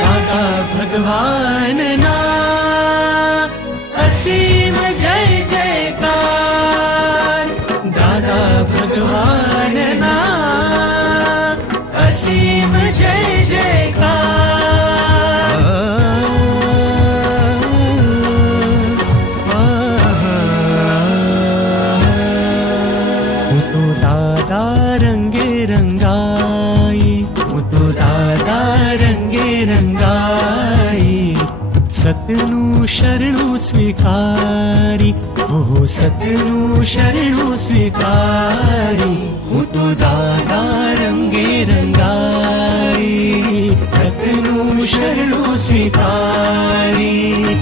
દાદા ભગવાનના અસીમ જય જયકાર, દાદા ભગવાનના અસીમ જય જયકાર. હું તો દાદા રંગે રંગાઈ, હું તો દાદા રંગે રંગાઈ, સતનું શરણું સ્વીકારી, ઓહો સતનું શરણું સ્વીકારી. હું તો દાદા રંગે રંગાઈ, સતનું શરણું સ્વીકારી.